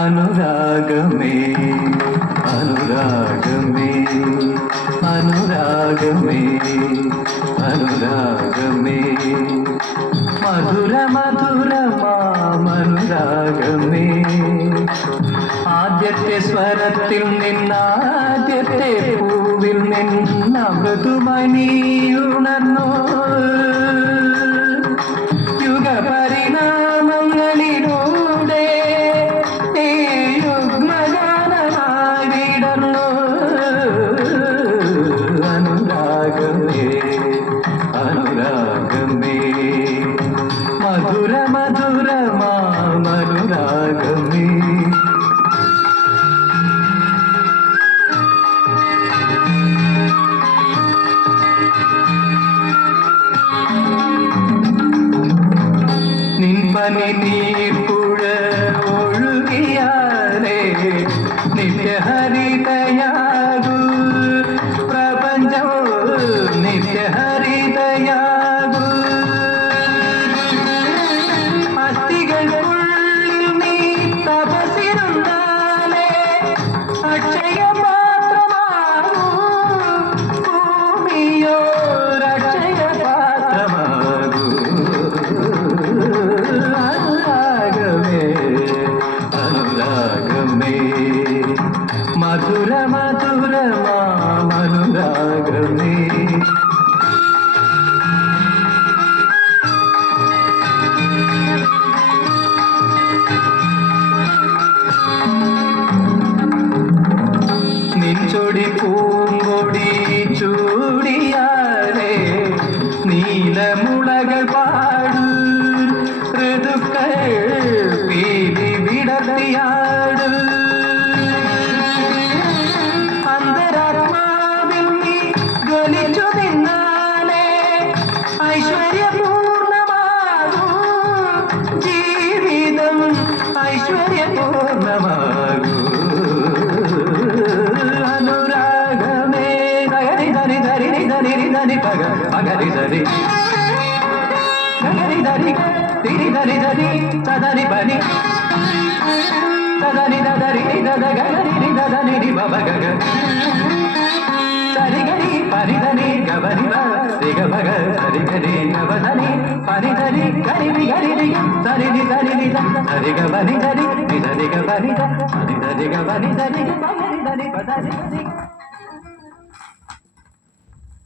അനുരാഗമേ അനുരാഗമേ അനുരാഗമേ അനുരാഗമേ മധുര മധുരമാമനുരാഗമേ ആദ്യത്തെ സ്വരത്തിൽ നിന്നാദ്യത്തെ പൂവിൽ നിന്ന മൃദുമണിയുണർന്നു യുഗപരിണാമങ്ങളിലൂടെ ഈ യുഗ്മഗാനമായി വിടർന്നു അനുരാഗമേ അനുരാഗമേ മധുര മധുരമാമനുരാഗമേ നിൻപനി നീർപ്പുഴ ഒഴുകിയാലേ നിത്യഹരിതയാകൂ പ്രപഞ്ചം നിത്യഹരിതയാകൂ അസ്ഥികൾക്കുള്ളിൽ നീ തപസിരുന്നാലേ അക്ഷയപാത്രമാകൂ ഭൂമിയോ അക്ഷയപാത്രമാകൂ മധുര മധുരമാമനുരാഗമേ നിൻചൊടി പൂങ്കൊടി ചൂടിയാലേ നീലമുളകൾ പാടു ഋതുക്കൾ പീലി വിടർത്തിയാടു അന്തരാത്മാവിൽ നീ ജ്വലിച്ചു നിന്നാലേ ഐശ്വര്യപൂർണമാകൂ ജീവിതം ഐശ്വര്യപൂർണമാകൂ അനുരാഗമേ ധരി ധരി ധരി ധരി ധരി പഗ പഗരി ധരി ധരി ധരി ധരി ധരി ധരി സദരി പനി സദരി ധരി ധര ഗരി ധരി ബബ ഗഗ സരി ഗരി പരി ധരി ഗബരി രി ഗ ഭഗ സരി ഗരി ഗബ ധരി പരി ധരി ഗരി ഗരി രി സരി രി സരി രി സരി ഗ ബരി ധരി രി ധരി ഗ ബരി ധരി ധരി ഗ ബരി ധരി ഗ ബരി ധരി